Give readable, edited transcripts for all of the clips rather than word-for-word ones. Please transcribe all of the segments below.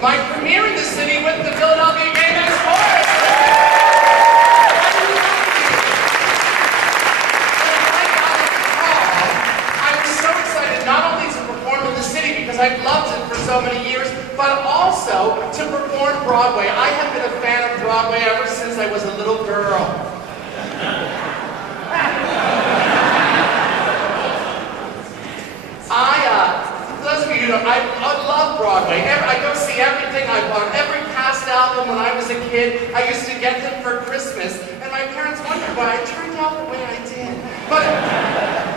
my premiere in the city with the Philadelphia Gay Men's Chorus. I was so excited not only to perform in the city because I've loved it for so many years, but also to perform Broadway. I have been a fan of Broadway ever since I was a little girl. I love Broadway. I go see everything. I bought every past album when I was a kid. I used to get them for Christmas, and my parents wondered why I turned out the way I did. But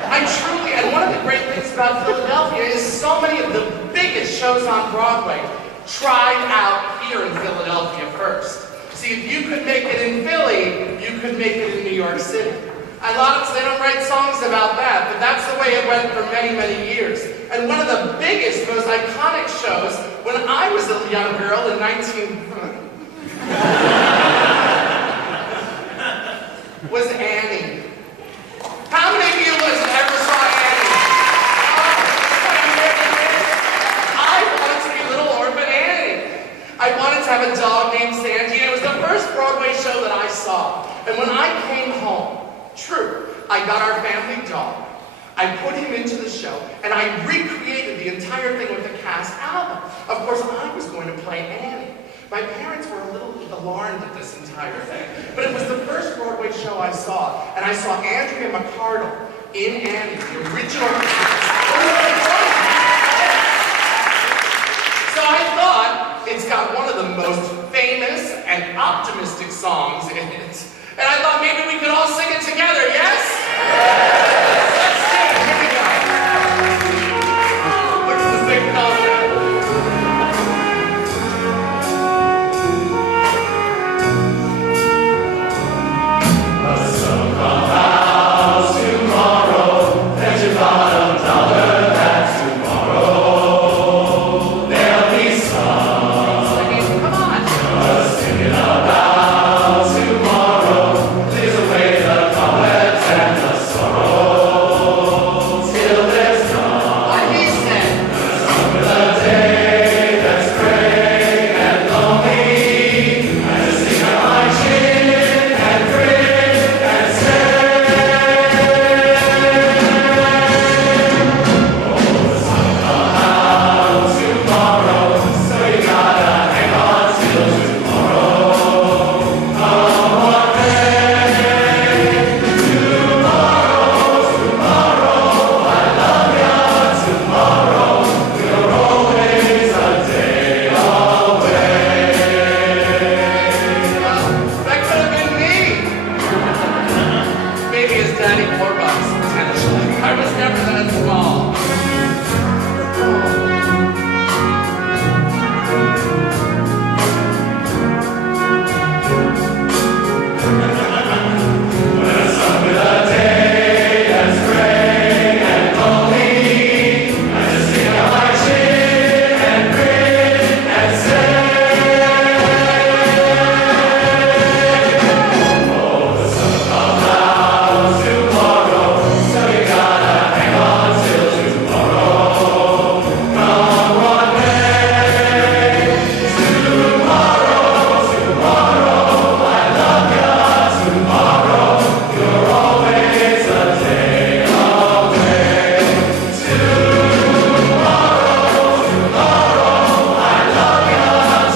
I truly, and one of the great things about Philadelphia is so many of the biggest shows on Broadway tried out here in Philadelphia first. See, if you could make it in Philly, you could make it in New York City. A lot of they don't write songs about that, but that's the way it went for many, many years. And one of the biggest, most iconic shows, when I was a young girl in was Annie. How many of you ever saw Annie? I wanted to be little orphan Annie. I wanted to have a dog named Sandy, and it was the first Broadway show that I saw. And when I came home, true, I got our family dog. I put him into the show, and I recreated the entire thing with the cast album. Of course, I was going to play Annie. My parents were a little alarmed at this entire thing, but it was the first Broadway show I saw, and I saw Andrea McArdle in Annie, the original cast. So I thought, it's got one of the most famous and optimistic songs in it. And I thought maybe we could all sing it together, yes? Let's sing, here we go. What's the sing concept? A song about tomorrow, bet your bottom dollar that tomorrow there'll be songs. Come on. Just singing about tomorrow. Clears away the cobwebs and the sorrow till there's none. What he said. There's come a day that's gray and lonely, and to sing on my chin and grin and say, oh, the sun will out tomorrow, so you gotta hang on till tomorrow. Come what may, tomorrow, I love ya tomorrow, we're always a day away. That could have been me. Maybe his daddy Warbucks, potentially. I was never that small. There's some with a day that's gray and lonely, and to sing on my chin and grin and say, oh, the sun will come out tomorrow, so you gotta hang on till tomorrow. Come what may, tomorrow, I love ya tomorrow, you're always a day away. Tomorrow, I love ya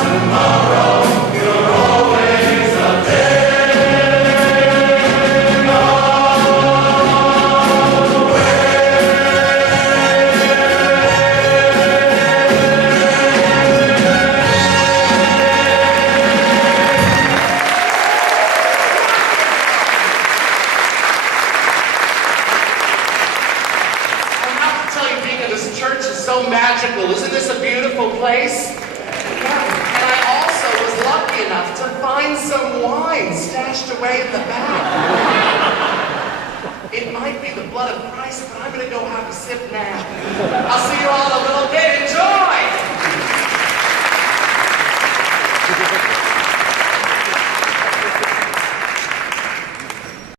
tomorrow, you're always a day I have to tell you, being in this church is so magical. Isn't this a beautiful place? Yeah. And I also was lucky enough to find some wine stashed away in the back. It might be the blood of Christ, but I'm going to go have a sip now. I'll see you all in a little bit. Enjoy.